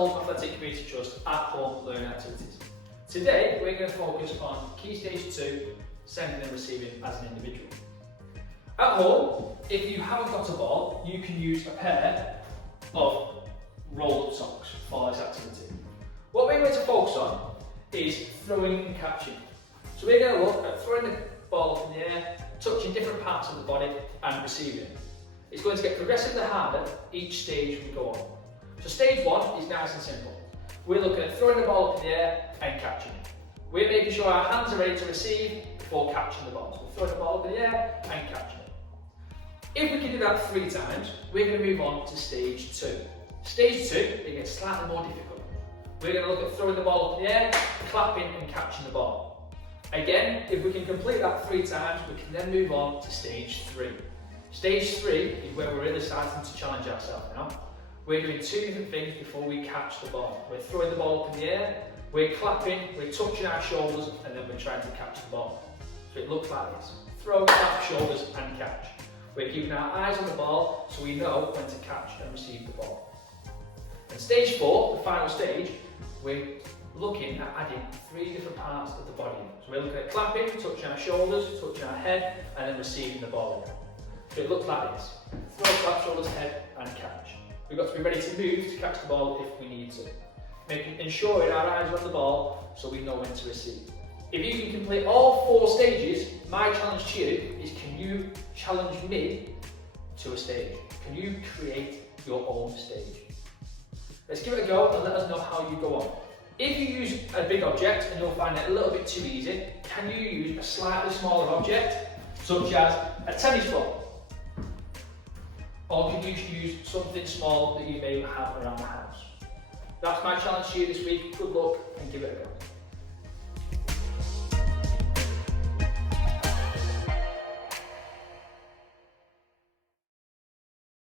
Home Athletic Community Trust at-home learning activities. Today we're going to focus on Key Stage 2, sending and receiving as an individual. At home, if you haven't got a ball, you can use a pair of roll-up socks for this activity. What we're going to focus on is throwing and catching. So we're going to look at throwing the ball up in the air, touching different parts of the body and receiving it. It's going to get progressively harder each stage we go on. So stage 1 is nice and simple. We're looking at throwing the ball up in the air and catching it. We're making sure our hands are ready to receive before catching the ball. So we're throwing the ball up in the air and catching it. If we can do that 3 times, we're going to move on to stage 2. Stage 2, it gets slightly more difficult. We're going to look at throwing the ball up in the air, clapping and catching the ball. Again, if we can complete that 3 times, we can then move on to stage 3. Stage 3 is where we're really starting to challenge ourselves now. We're doing 2 different things before we catch the ball. We're throwing the ball up in the air, we're clapping, we're touching our shoulders, and then we're trying to catch the ball. So it looks like this. Throw, clap, shoulders, and catch. We're keeping our eyes on the ball so we know when to catch and receive the ball. And stage 4, the final stage, we're looking at adding 3 different parts of the body. So we're looking at clapping, touching our shoulders, touching our head, and then receiving the ball again. So it looks like this. Throw, clap, shoulders, head, and catch. We've got to be ready to move to catch the ball if we need to. Ensuring our eyes are on the ball so we know when to receive. If you can complete all 4 stages, my challenge to you is, can you challenge me to a stage? Can you create your own stage? Let's give it a go and let us know how you go on. If you use a big object and you'll find it a little bit too easy, can you use a slightly smaller object, such as a tennis ball? Or can you use something small that you may have around the house? That's my challenge to you this week. Good luck and give it a go.